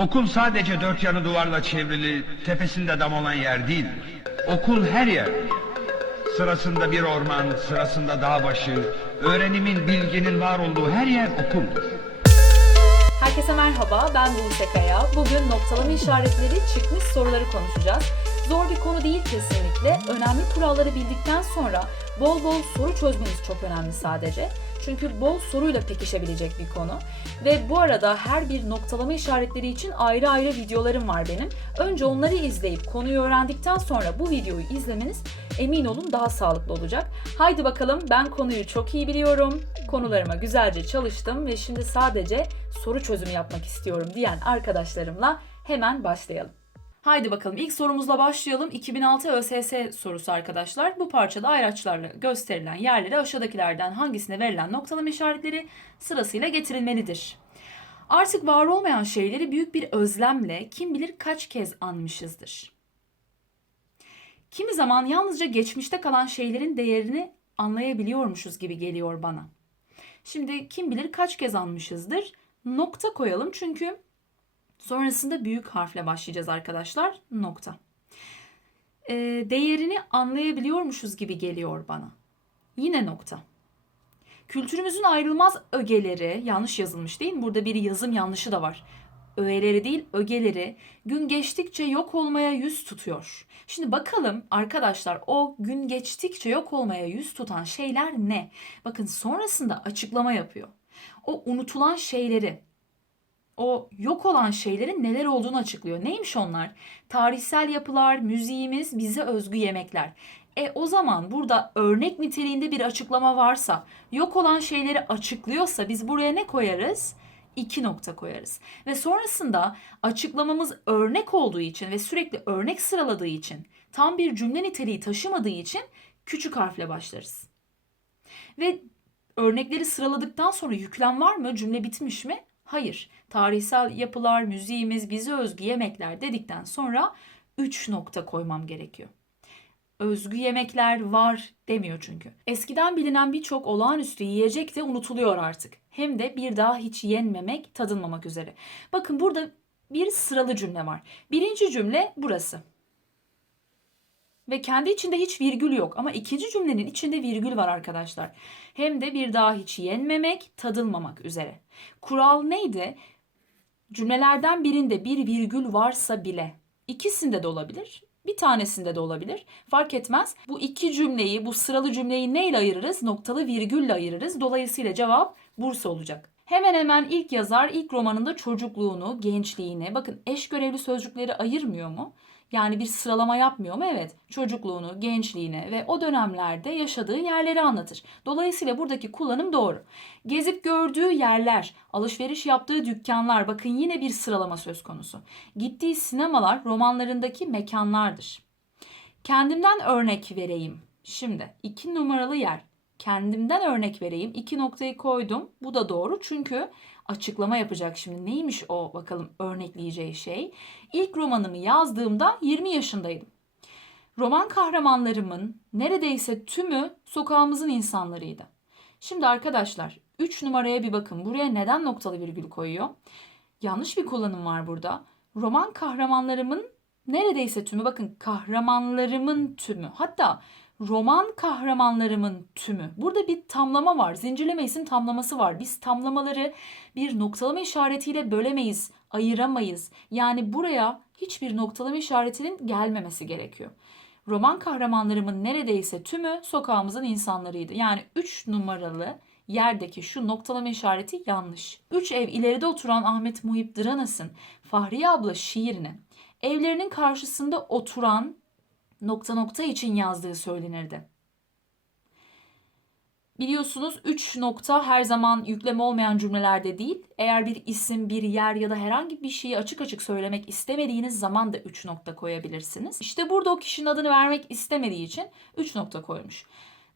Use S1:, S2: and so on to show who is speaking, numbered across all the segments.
S1: Okul sadece dört yanı duvarla çevrili, tepesinde dam olan yer değildir. Okul her yer. Sırasında bir orman, sırasında dağ başı, öğrenimin, bilginin var olduğu her yer okuldur.
S2: Herkese merhaba, ben Buse Kaya. Bugün noktalama işaretleri çıkmış soruları konuşacağız. Zor bir konu değil kesinlikle. Önemli kuralları bildikten sonra bol bol soru çözmeniz çok önemli sadece. Çünkü bol soruyla pekişebilecek bir konu. Ve bu arada her bir noktalama işaretleri için ayrı ayrı videolarım var benim. Önce onları izleyip konuyu öğrendikten sonra bu videoyu izlemeniz emin olun daha sağlıklı olacak. Haydi bakalım ben konuyu çok iyi biliyorum. Konularıma güzelce çalıştım ve şimdi sadece soru çözümü yapmak istiyorum diyen arkadaşlarımla hemen başlayalım. Haydi bakalım ilk sorumuzla başlayalım. 2006 ÖSS sorusu arkadaşlar. Bu parçada ayraçlarla gösterilen yerlere aşağıdakilerden hangisine verilen noktalama işaretleri sırasıyla getirilmelidir? Artık var olmayan şeyleri büyük bir özlemle kim bilir kaç kez anmışızdır. Kimi zaman yalnızca geçmişte kalan şeylerin değerini anlayabiliyormuşuz gibi geliyor bana. Şimdi kim bilir kaç kez anmışızdır. Nokta koyalım çünkü sonrasında büyük harfle başlayacağız arkadaşlar. Nokta. Ee, değerini anlayabiliyormuşuz gibi geliyor bana. Yine nokta. Kültürümüzün ayrılmaz ögeleri, yanlış yazılmış değil mi? Burada bir yazım yanlışı da var. Öğeleri değil, ögeleri gün geçtikçe yok olmaya yüz tutuyor. Şimdi bakalım arkadaşlar o gün geçtikçe yok olmaya yüz tutan şeyler ne? Bakın sonrasında açıklama yapıyor. O unutulan şeyleri, o yok olan şeylerin neler olduğunu açıklıyor. Neymiş onlar? Tarihsel yapılar, müziğimiz, bize özgü yemekler. E o zaman burada örnek niteliğinde bir açıklama varsa, yok olan şeyleri açıklıyorsa biz buraya ne koyarız? İki nokta koyarız. Ve sonrasında açıklamamız örnek olduğu için ve sürekli örnek sıraladığı için, tam bir cümle niteliği taşımadığı için küçük harfle başlarız. Ve örnekleri sıraladıktan sonra yüklem var mı? Cümle bitmiş mi? Hayır. Tarihsel yapılar, müziğimiz, bize özgü yemekler dedikten sonra 3 nokta koymam gerekiyor. Özgü yemekler var demiyor çünkü. Eskiden bilinen birçok olağanüstü yiyecek de unutuluyor artık. Hem de bir daha hiç yenmemek, tadılmamak üzere. Bakın burada bir sıralı cümle var. Birinci cümle burası. Ve kendi içinde hiç virgül yok ama ikinci cümlenin içinde virgül var arkadaşlar. Hem de bir daha hiç yenmemek, tadılmamak üzere. Kural neydi? Cümlelerden birinde bir virgül varsa bile ikisinde de olabilir, bir tanesinde de olabilir. Fark etmez. Bu iki cümleyi, bu sıralı cümleyi neyle ayırırız? Noktalı virgülle ayırırız. Dolayısıyla cevap Bursa olacak. Hemen hemen ilk yazar ilk romanında çocukluğunu, gençliğini, bakın eş görevli sözcükleri ayırmıyor mu? Yani bir sıralama yapmıyor mu? Evet. Çocukluğunu, gençliğini ve o dönemlerde yaşadığı yerleri anlatır. Dolayısıyla buradaki kullanım doğru. Gezip gördüğü yerler, alışveriş yaptığı dükkanlar bakın yine bir sıralama söz konusu. Gittiği sinemalar romanlarındaki mekanlardır. Kendimden örnek vereyim. Şimdi iki numaralı yer. Kendimden örnek vereyim. İki noktayı koydum. Bu da doğru çünkü açıklama yapacak şimdi. Neymiş o bakalım örnekleyeceği şey? İlk romanımı yazdığımda 20 yaşındaydım. Roman kahramanlarımın neredeyse tümü sokağımızın insanlarıydı. Şimdi arkadaşlar 3 numaraya bir bakın. Buraya neden noktalı virgül koyuyor? Yanlış bir kullanım var burada. Roman kahramanlarımın neredeyse tümü bakın kahramanlarımın tümü. Hatta roman kahramanlarımın tümü. Burada bir tamlama var. Zincirleme isim tamlaması var. Biz tamlamaları bir noktalama işaretiyle bölemeyiz, ayıramayız. Yani buraya hiçbir noktalama işaretinin gelmemesi gerekiyor. Roman kahramanlarımın neredeyse tümü sokağımızın insanlarıydı. Yani 3 numaralı yerdeki şu noktalama işareti yanlış. 3 ev ileride oturan Ahmet Muhip Dıranas'ın Fahriye abla şiirini evlerinin karşısında oturan nokta nokta için yazdığı söylenirdi. Biliyorsunuz 3 nokta her zaman yükleme olmayan cümlelerde değil. Eğer bir isim, bir yer ya da herhangi bir şeyi açık açık söylemek istemediğiniz zaman da 3 nokta koyabilirsiniz. İşte burada o kişinin adını vermek istemediği için 3 nokta koymuş.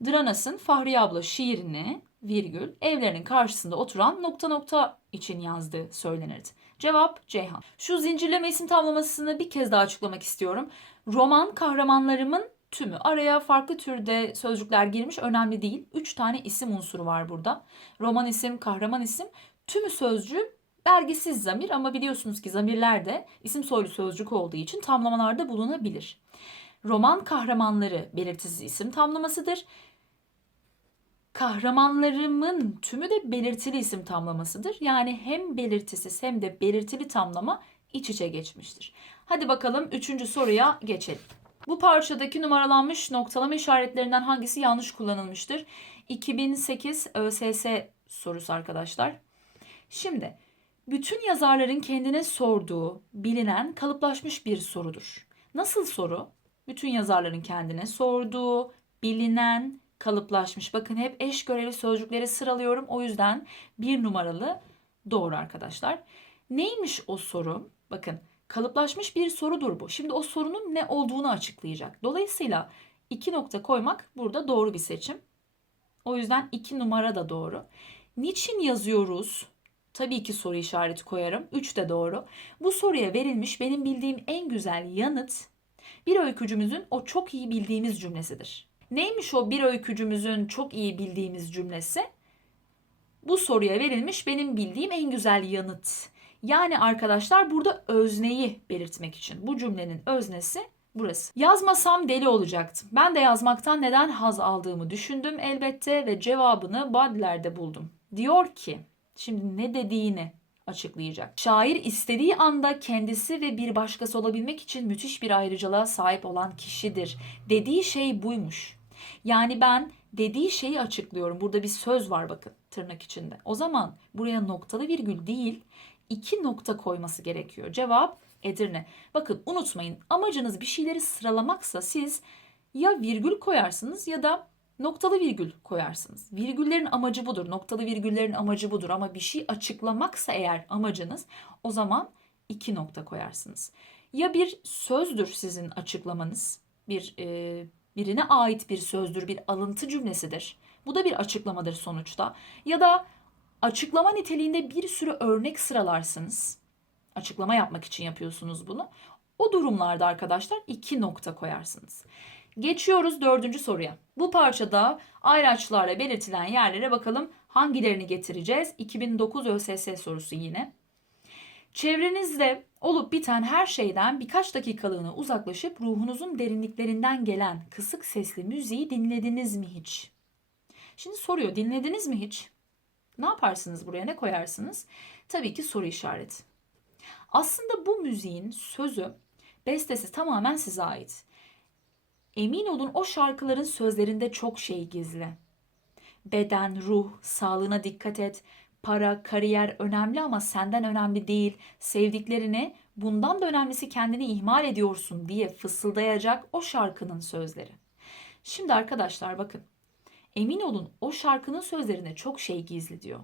S2: Dranas'ın Fahriye abla şiirini virgül evlerinin karşısında oturan nokta nokta için yazdığı söylenirdi. Cevap Ceyhan. Şu zincirleme isim tamlamasını bir kez daha açıklamak istiyorum. Roman kahramanlarımın tümü. Araya farklı türde sözcükler girmiş önemli değil. Üç tane isim unsuru var burada. Roman isim, kahraman isim. Tümü sözcüğü Belgisiz zamir ama biliyorsunuz ki zamirler de isim soylu sözcük olduğu için tamlamalarda bulunabilir. Roman kahramanları belirtisiz isim tamlamasıdır. Kahramanlarımın tümü de belirtili isim tamlamasıdır. Yani hem belirtisiz hem de belirtili tamlama iç içe geçmiştir. Hadi bakalım üçüncü soruya geçelim. Bu parçadaki numaralanmış noktalama işaretlerinden hangisi yanlış kullanılmıştır? 2008 ÖSS sorusu arkadaşlar. Şimdi bütün yazarların kendine sorduğu bilinen kalıplaşmış bir sorudur. Nasıl soru? Bütün yazarların kendine sorduğu bilinen kalıplaşmış. Bakın hep eş göreli sözcükleri sıralıyorum. O yüzden bir numaralı doğru arkadaşlar. Neymiş o soru? Bakın kalıplaşmış bir sorudur bu. Şimdi o sorunun ne olduğunu açıklayacak. Dolayısıyla iki nokta koymak burada doğru bir seçim. O yüzden iki numara da doğru. Niçin yazıyoruz? Tabii ki soru işareti koyarım. 3 de doğru. Bu soruya verilmiş benim bildiğim en güzel yanıt bir öykücümüzün o çok iyi bildiğimiz cümlesidir. Neymiş o bir öykücümüzün çok iyi bildiğimiz cümlesi? Bu soruya verilmiş benim bildiğim en güzel yanıt. Yani arkadaşlar burada özneyi belirtmek için. Bu cümlenin öznesi burası. Yazmasam deli olacaktım. Ben de yazmaktan neden haz aldığımı düşündüm elbette ve cevabını Badler'de buldum. Diyor ki, şimdi ne dediğini açıklayacak. Şair istediği anda kendisi ve bir başkası olabilmek için müthiş bir ayrıcalığa sahip olan kişidir. Dediği şey buymuş. Yani ben dediği şeyi açıklıyorum. Burada bir söz var bakın tırnak içinde. O zaman buraya noktalı virgül değil iki nokta koyması gerekiyor. Cevap Edirne. Bakın unutmayın amacınız bir şeyleri sıralamaksa siz ya virgül koyarsınız ya da noktalı virgül koyarsınız. Virgüllerin amacı budur. Noktalı virgüllerin amacı budur. Ama bir şey açıklamaksa eğer amacınız o zaman iki nokta koyarsınız. Ya bir sözdür sizin açıklamanız. Bir e, birine ait bir sözdür, bir alıntı cümlesidir. Bu da bir açıklamadır sonuçta. Ya da açıklama niteliğinde bir sürü örnek sıralarsınız. Açıklama yapmak için yapıyorsunuz bunu. O durumlarda arkadaşlar iki nokta koyarsınız. Geçiyoruz dördüncü soruya. Bu parçada ayraçlarla belirtilen yerlere bakalım hangilerini getireceğiz? 2009 ÖSS sorusu yine. Çevrenizde olup biten her şeyden birkaç dakikalığına uzaklaşıp ruhunuzun derinliklerinden gelen kısık sesli müziği dinlediniz mi hiç? Şimdi soruyor dinlediniz mi hiç? Ne yaparsınız buraya ne koyarsınız? Tabii ki soru işareti. Aslında bu müziğin sözü, bestesi tamamen size ait. Emin olun o şarkıların sözlerinde çok şey gizli. Beden, ruh, sağlığına dikkat et. Para, kariyer önemli ama senden önemli değil. Sevdiklerini, bundan da önemlisi kendini ihmal ediyorsun diye fısıldayacak o şarkının sözleri. Şimdi arkadaşlar bakın. Emin olun o şarkının sözlerinde çok şey gizli diyor.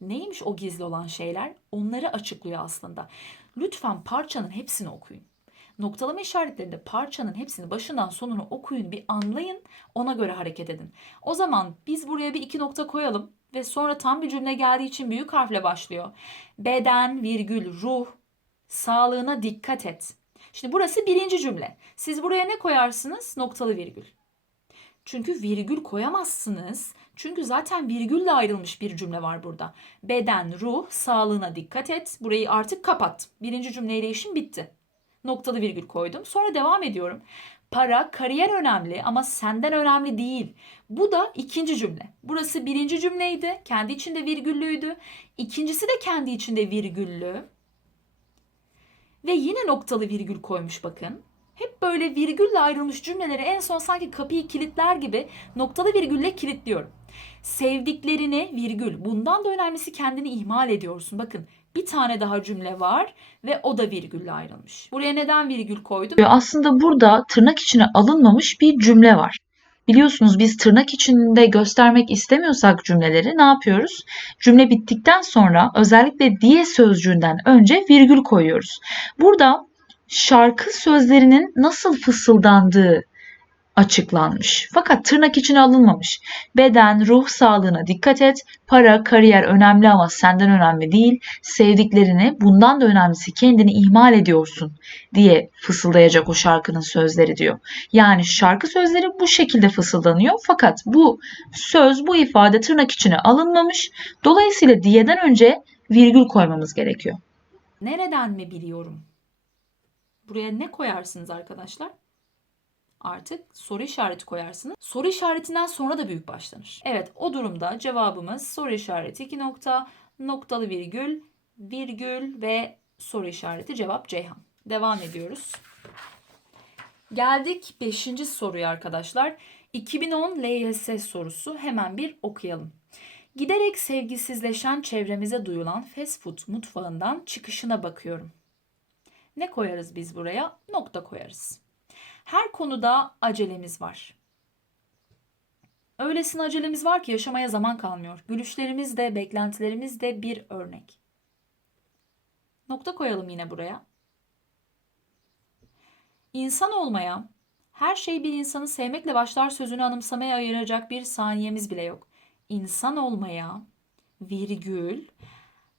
S2: Neymiş o gizli olan şeyler? Onları açıklıyor aslında. Lütfen parçanın hepsini okuyun. Noktalama işaretlerinde parçanın hepsini başından sonuna okuyun, bir anlayın, ona göre hareket edin. O zaman biz buraya bir iki nokta koyalım ve sonra tam bir cümle geldiği için büyük harfle başlıyor. Beden, virgül, ruh, sağlığına dikkat et. Şimdi burası birinci cümle. Siz buraya ne koyarsınız? Noktalı virgül. Çünkü virgül koyamazsınız. Çünkü zaten virgülle ayrılmış bir cümle var burada. Beden, ruh, sağlığına dikkat et. Burayı artık kapat. Birinci cümleyle işim bitti. Noktalı virgül koydum. Sonra devam ediyorum. Para, kariyer önemli ama senden önemli değil. Bu da ikinci cümle. Burası birinci cümleydi. Kendi içinde virgüllüydü. İkincisi de kendi içinde virgüllü. Ve yine noktalı virgül koymuş bakın. Hep böyle virgülle ayrılmış cümleleri en son sanki kapıyı kilitler gibi noktalı virgülle kilitliyorum. Sevdiklerini virgül. Bundan da önemlisi kendini ihmal ediyorsun. Bakın bir tane daha cümle var ve o da virgülle ayrılmış. Buraya neden virgül koydum?
S3: Aslında burada tırnak içine alınmamış bir cümle var. Biliyorsunuz biz tırnak içinde göstermek istemiyorsak cümleleri ne yapıyoruz? Cümle bittikten sonra özellikle diye sözcüğünden önce virgül koyuyoruz. Burada şarkı sözlerinin nasıl fısıldandığı açıklanmış. Fakat tırnak içine alınmamış. Beden, ruh sağlığına dikkat et. Para, kariyer önemli ama senden önemli değil. Sevdiklerini, bundan da önemlisi kendini ihmal ediyorsun diye fısıldayacak o şarkının sözleri diyor. Yani şarkı sözleri bu şekilde fısıldanıyor. Fakat bu söz, bu ifade tırnak içine alınmamış. Dolayısıyla diyeden önce virgül koymamız gerekiyor.
S2: Nereden mi biliyorum? Buraya ne koyarsınız arkadaşlar? Artık soru işareti koyarsınız. Soru işaretinden sonra da büyük başlanır. Evet o durumda cevabımız soru işareti 2 nokta, noktalı virgül, virgül ve soru işareti cevap Ceyhan. Devam ediyoruz. Geldik 5. soruya arkadaşlar. 2010 LYS sorusu hemen bir okuyalım. Giderek sevgisizleşen çevremize duyulan fast food mutfağından çıkışına bakıyorum. Ne koyarız biz buraya? Nokta koyarız. Her konuda acelemiz var. Öylesine acelemiz var ki yaşamaya zaman kalmıyor. Gülüşlerimiz de, beklentilerimiz de bir örnek. Nokta koyalım yine buraya. İnsan olmaya, her şey bir insanı sevmekle başlar sözünü anımsamaya ayıracak bir saniyemiz bile yok. İnsan olmaya, virgül,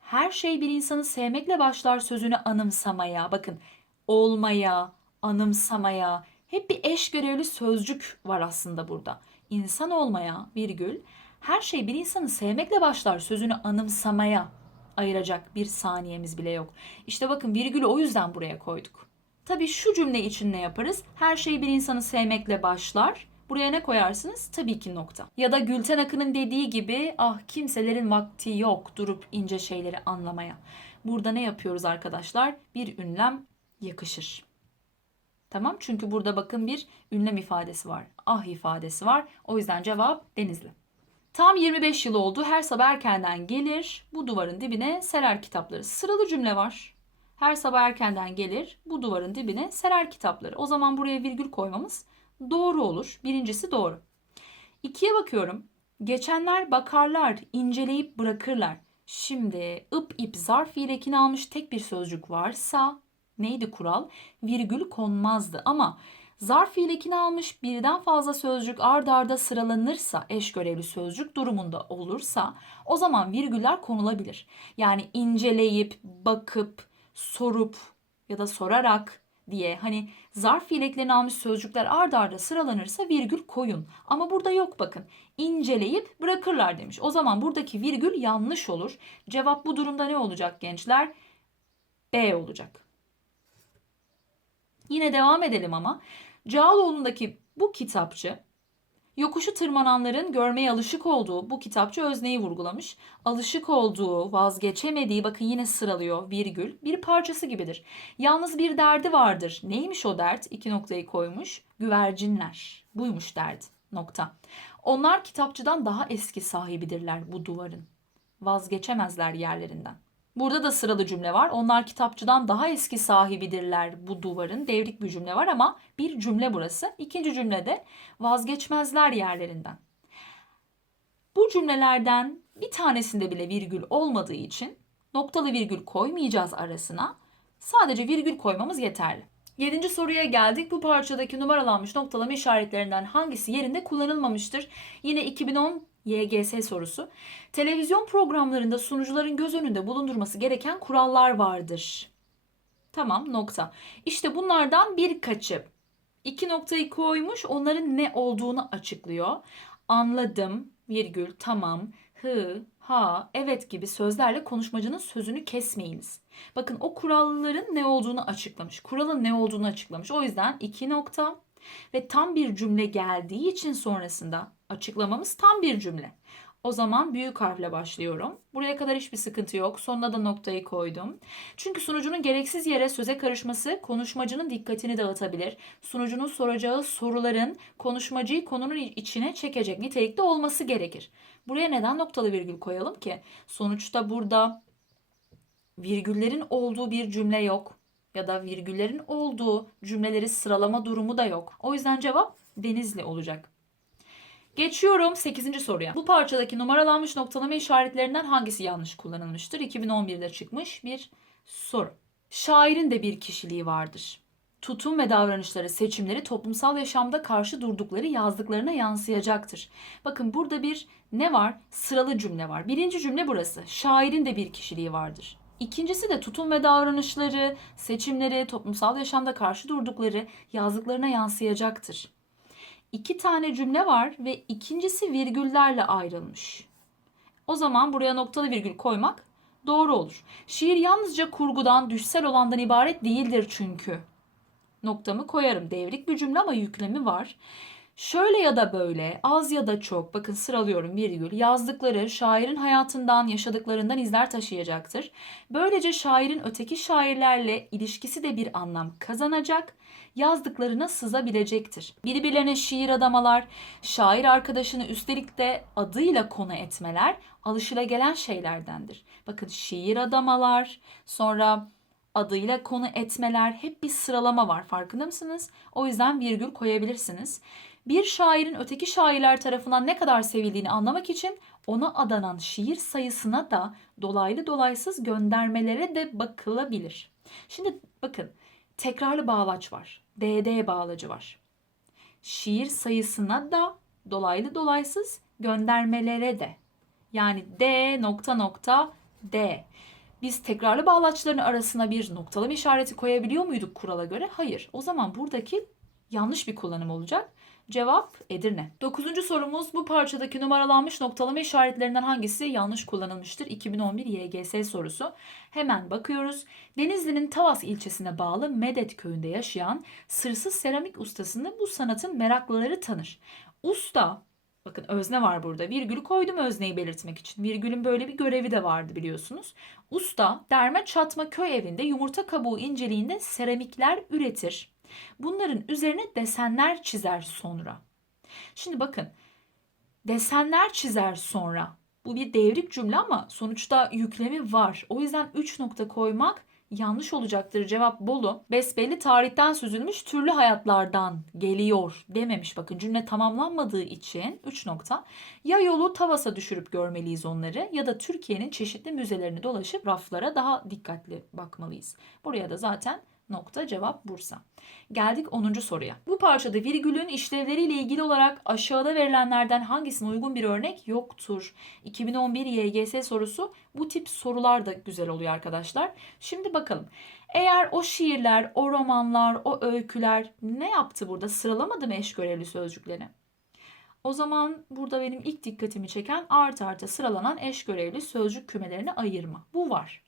S2: her şey bir insanı sevmekle başlar sözünü anımsamaya. Bakın olmaya, anımsamaya hep bir eş görevli sözcük var aslında burada. İnsan olmaya virgül her şey bir insanı sevmekle başlar sözünü anımsamaya ayıracak bir saniyemiz bile yok. İşte bakın virgülü o yüzden buraya koyduk. Tabii şu cümle için ne yaparız? Her şey bir insanı sevmekle başlar. Buraya ne koyarsınız? Tabii ki nokta. Ya da Gülten Akın'ın dediği gibi ah kimselerin vakti yok durup ince şeyleri anlamaya. Burada ne yapıyoruz arkadaşlar? Bir ünlem yakışır. Tamam çünkü burada bakın bir ünlem ifadesi var. Ah ifadesi var. O yüzden cevap Denizli. Tam 25 yıl oldu. Her sabah erkenden gelir. Bu duvarın dibine serer kitapları. Sıralı cümle var. Her sabah erkenden gelir. Bu duvarın dibine serer kitapları. O zaman buraya virgül koymamız doğru olur. Birincisi doğru. İkiye bakıyorum. Geçenler bakarlar, inceleyip bırakırlar. Şimdi ıp ip zarf fiilekini almış tek bir sözcük varsa neydi kural? Virgül konmazdı ama zarf fiilekini almış birden fazla sözcük ard arda sıralanırsa eş görevli sözcük durumunda olursa o zaman virgüller konulabilir. Yani inceleyip, bakıp, sorup ya da sorarak diye hani zarf fiileklerini almış sözcükler ard arda sıralanırsa virgül koyun. Ama burada yok bakın. İnceleyip bırakırlar demiş. O zaman buradaki virgül yanlış olur. Cevap bu durumda ne olacak gençler? B olacak. Yine devam edelim ama. Cağaloğlu'ndaki bu kitapçı Yokuşu tırmananların görmeye alışık olduğu bu kitapçı özneyi vurgulamış. Alışık olduğu, vazgeçemediği bakın yine sıralıyor virgül bir parçası gibidir. Yalnız bir derdi vardır. Neymiş o dert? İki noktayı koymuş. Güvercinler. Buymuş derdi. Nokta. Onlar kitapçıdan daha eski sahibidirler bu duvarın. Vazgeçemezler yerlerinden. Burada da sıralı cümle var. Onlar kitapçıdan daha eski sahibidirler bu duvarın. Devrik bir cümle var ama bir cümle burası. İkinci cümlede vazgeçmezler yerlerinden. Bu cümlelerden bir tanesinde bile virgül olmadığı için noktalı virgül koymayacağız arasına. Sadece virgül koymamız yeterli. Yedinci soruya geldik. Bu parçadaki numaralanmış noktalama işaretlerinden hangisi yerinde kullanılmamıştır? Yine 2010 YGS sorusu. Televizyon programlarında sunucuların göz önünde bulundurması gereken kurallar vardır. Tamam nokta. İşte bunlardan birkaçı. İki noktayı koymuş onların ne olduğunu açıklıyor. Anladım, virgül, tamam, hı, ha, evet gibi sözlerle konuşmacının sözünü kesmeyiniz. Bakın o kuralların ne olduğunu açıklamış. Kuralın ne olduğunu açıklamış. O yüzden iki nokta ve tam bir cümle geldiği için sonrasında açıklamamız tam bir cümle. O zaman büyük harfle başlıyorum. Buraya kadar hiçbir sıkıntı yok. Sonuna da noktayı koydum. Çünkü sunucunun gereksiz yere söze karışması konuşmacının dikkatini dağıtabilir. Sunucunun soracağı soruların konuşmacıyı konunun içine çekecek nitelikte olması gerekir. Buraya neden noktalı virgül koyalım ki? Sonuçta burada virgüllerin olduğu bir cümle yok ya da virgüllerin olduğu cümleleri sıralama durumu da yok. O yüzden cevap Denizli olacak. Geçiyorum 8. soruya. Bu parçadaki numaralanmış noktalama işaretlerinden hangisi yanlış kullanılmıştır? 2011'de çıkmış bir soru. Şairin de bir kişiliği vardır. Tutum ve davranışları, seçimleri toplumsal yaşamda karşı durdukları yazdıklarına yansıyacaktır. Bakın burada bir ne var? Sıralı cümle var. Birinci cümle burası. Şairin de bir kişiliği vardır. İkincisi de tutum ve davranışları, seçimleri, toplumsal yaşamda karşı durdukları yazdıklarına yansıyacaktır. İki tane cümle var ve ikincisi virgüllerle ayrılmış. O zaman buraya noktalı virgül koymak Doğru olur. Şiir yalnızca kurgudan, düşsel olandan ibaret değildir çünkü. Noktamı koyarım. Devrik bir cümle ama yüklemi var. Şöyle ya da böyle, az ya da çok, bakın sıralıyorum virgül, yazdıkları şairin hayatından, yaşadıklarından izler taşıyacaktır. Böylece şairin öteki şairlerle ilişkisi de bir anlam kazanacak, yazdıklarına sızabilecektir. Birbirlerine şiir adamalar, şair arkadaşını üstelik de adıyla konu etmeler alışılagelen şeylerdendir. Bakın şiir adamalar, sonra adıyla konu etmeler hep bir sıralama var farkında mısınız? O yüzden virgül koyabilirsiniz. Bir şairin öteki şairler tarafından ne kadar sevildiğini anlamak için ona adanan şiir sayısına da dolaylı dolaysız göndermelere de bakılabilir. Şimdi bakın tekrarlı bağlaç var. DD bağlacı var. Şiir sayısına da dolaylı dolaysız göndermelere de. Yani D nokta nokta D. Biz tekrarlı bağlaçların arasına bir noktalama işareti koyabiliyor muyduk kurala göre? Hayır. O zaman buradaki yanlış bir kullanım olacak. Cevap Edirne. Dokuzuncu sorumuz bu parçadaki numaralanmış noktalama işaretlerinden hangisi yanlış kullanılmıştır? 2011 YGS sorusu. Hemen bakıyoruz. Denizli'nin Tavas ilçesine bağlı Medet köyünde yaşayan sırsız seramik ustasını bu sanatın meraklıları tanır. Usta Bakın özne var burada. Virgülü koydum özneyi belirtmek için. Virgülün böyle bir görevi de vardı biliyorsunuz. Usta derme çatma köy evinde yumurta kabuğu inceliğinde seramikler üretir. Bunların üzerine desenler çizer sonra. Şimdi bakın desenler çizer sonra. Bu bir devrik cümle ama sonuçta yüklemi var. O yüzden 3 nokta koymak yanlış olacaktır. Cevap Bolu. Besbelli tarihten süzülmüş türlü hayatlardan geliyor dememiş. Bakın cümle tamamlanmadığı için 3 nokta. Ya yolu Tavas'a düşürüp görmeliyiz onları ya da Türkiye'nin çeşitli müzelerini dolaşıp raflara daha dikkatli bakmalıyız. Buraya da zaten nokta cevap Bursa. Geldik 10. soruya. Bu parçada virgülün işlevleriyle ilgili olarak aşağıda verilenlerden hangisine uygun bir örnek yoktur? 2011 YGS sorusu bu tip sorular da güzel oluyor arkadaşlar. Şimdi bakalım. Eğer o şiirler, o romanlar, o öyküler ne yaptı burada? Sıralamadı mı eş görevli sözcükleri? O zaman burada benim ilk dikkatimi çeken art arta sıralanan eş görevli sözcük kümelerini ayırma. Bu var.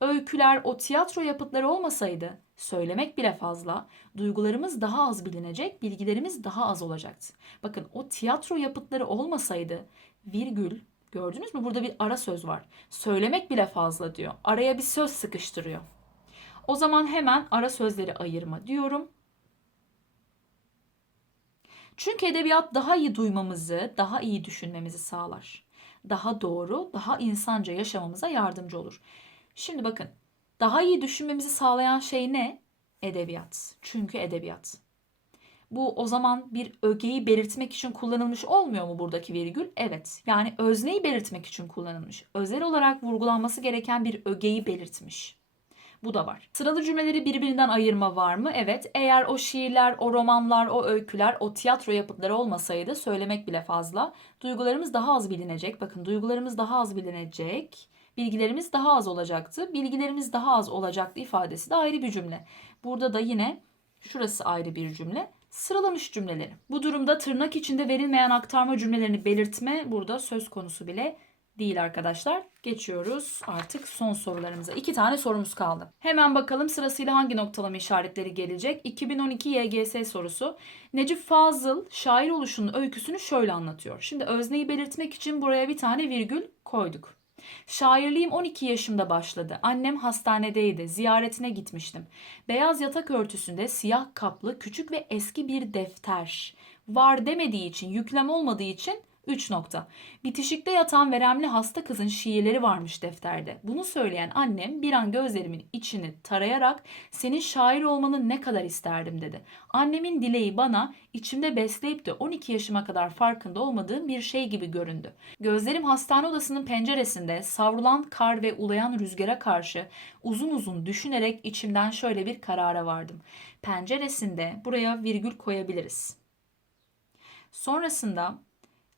S2: Öyküler o tiyatro yapıtları olmasaydı söylemek bile fazla, duygularımız daha az bilinecek, bilgilerimiz daha az olacaktı. Bakın o tiyatro yapıtları olmasaydı virgül gördünüz mü burada bir ara söz var. Söylemek bile fazla diyor. Araya bir söz sıkıştırıyor. O zaman hemen ara sözleri ayırma diyorum. Çünkü edebiyat daha iyi duymamızı, daha iyi düşünmemizi sağlar. Daha doğru, daha insanca yaşamamıza yardımcı olur. Şimdi bakın daha iyi düşünmemizi sağlayan şey ne? Edebiyat. Çünkü edebiyat. Bu o zaman bir ögeyi belirtmek için kullanılmış olmuyor mu buradaki virgül? Evet. Yani özneyi belirtmek için kullanılmış. Özel olarak vurgulanması gereken bir ögeyi belirtmiş. Bu da var. Sıralı cümleleri birbirinden ayırma var mı? Evet. Eğer o şiirler, o romanlar, o öyküler, o tiyatro yapıtları olmasaydı söylemek bile fazla. Duygularımız daha az bilinecek. Bakın duygularımız daha az bilinecek bilgilerimiz daha az olacaktı. Bilgilerimiz daha az olacaktı ifadesi de ayrı bir cümle. Burada da yine şurası ayrı bir cümle. Sıralamış cümleleri. Bu durumda tırnak içinde verilmeyen aktarma cümlelerini belirtme burada söz konusu bile değil arkadaşlar. Geçiyoruz artık son sorularımıza. İki tane sorumuz kaldı. Hemen bakalım sırasıyla hangi noktalama işaretleri gelecek. 2012 YGS sorusu. Necip Fazıl şair oluşunun öyküsünü şöyle anlatıyor. Şimdi özneyi belirtmek için buraya bir tane virgül koyduk. Şairliğim 12 yaşımda başladı. Annem hastanedeydi. Ziyaretine gitmiştim. Beyaz yatak örtüsünde siyah kaplı küçük ve eski bir defter. Var demediği için, yüklem olmadığı için 3 nokta. Bitişikte yatan veremli hasta kızın şiirleri varmış defterde. Bunu söyleyen annem bir an gözlerimin içini tarayarak senin şair olmanı ne kadar isterdim dedi. Annemin dileği bana içimde besleyip de 12 yaşıma kadar farkında olmadığım bir şey gibi göründü. Gözlerim hastane odasının penceresinde savrulan kar ve ulayan rüzgara karşı uzun uzun düşünerek içimden şöyle bir karara vardım. Penceresinde buraya virgül koyabiliriz. Sonrasında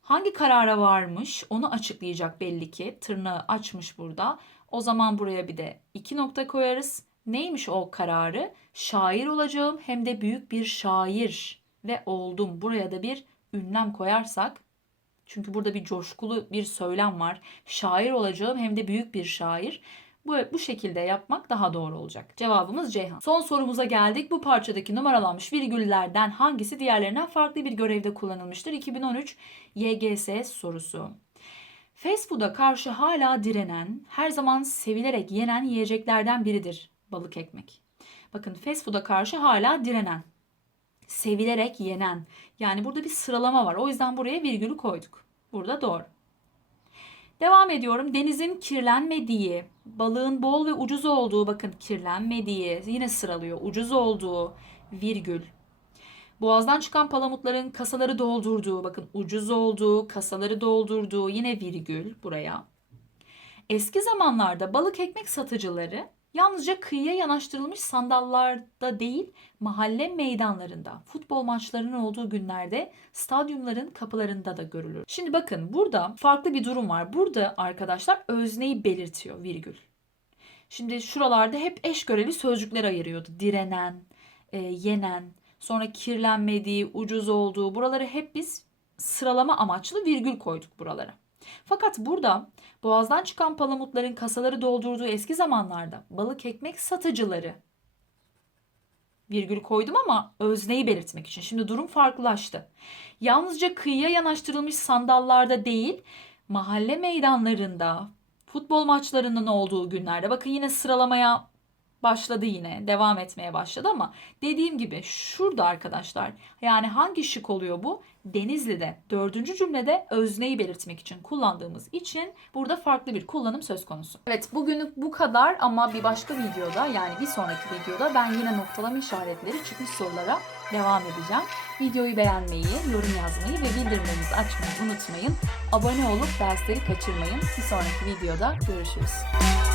S2: Hangi karara varmış onu açıklayacak belli ki. Tırnağı açmış burada. O zaman buraya bir de iki nokta koyarız. Neymiş o kararı? Şair olacağım hem de büyük bir şair ve oldum. Buraya da bir ünlem koyarsak Çünkü burada bir coşkulu bir söylem var. Şair olacağım hem de büyük bir şair. Bu, bu şekilde yapmak daha doğru olacak. Cevabımız Ceyhan. Son sorumuza geldik. Bu parçadaki numaralanmış virgüllerden hangisi diğerlerinden farklı bir görevde kullanılmıştır? 2013 YGS sorusu. Fast food'a karşı hala direnen, her zaman sevilerek yenen yiyeceklerden biridir balık ekmek. Bakın fast food'a karşı hala direnen, sevilerek yenen. Yani burada bir sıralama var. O yüzden buraya virgülü koyduk. Burada doğru. Devam ediyorum. Denizin kirlenmediği, balığın bol ve ucuz olduğu, bakın kirlenmediği, yine sıralıyor. Ucuz olduğu, virgül. Boğazdan çıkan palamutların kasaları doldurduğu, bakın ucuz olduğu, kasaları doldurduğu, yine virgül buraya. Eski zamanlarda balık ekmek satıcıları yalnızca kıyıya yanaştırılmış sandallarda değil, mahalle meydanlarında, futbol maçlarının olduğu günlerde stadyumların kapılarında da görülür. Şimdi bakın burada farklı bir durum var. Burada arkadaşlar özneyi belirtiyor virgül. Şimdi şuralarda hep eş göreli sözcükler ayırıyordu. Direnen, e, yenen, sonra kirlenmediği, ucuz olduğu buraları hep biz sıralama amaçlı virgül koyduk buralara. Fakat burada boğazdan çıkan palamutların kasaları doldurduğu eski zamanlarda balık ekmek satıcıları virgül koydum ama özneyi belirtmek için. Şimdi durum farklılaştı. Yalnızca kıyıya yanaştırılmış sandallarda değil, mahalle meydanlarında, futbol maçlarının olduğu günlerde bakın yine sıralamaya başladı yine devam etmeye başladı ama dediğim gibi şurada arkadaşlar yani hangi şık oluyor bu? Denizli'de dördüncü cümlede özneyi belirtmek için kullandığımız için burada farklı bir kullanım söz konusu. Evet bugünlük bu kadar ama bir başka videoda yani bir sonraki videoda ben yine noktalama işaretleri çıkmış sorulara devam edeceğim. Videoyu beğenmeyi, yorum yazmayı ve bildirimlerinizi açmayı unutmayın. Abone olup dersleri kaçırmayın. Bir sonraki videoda görüşürüz.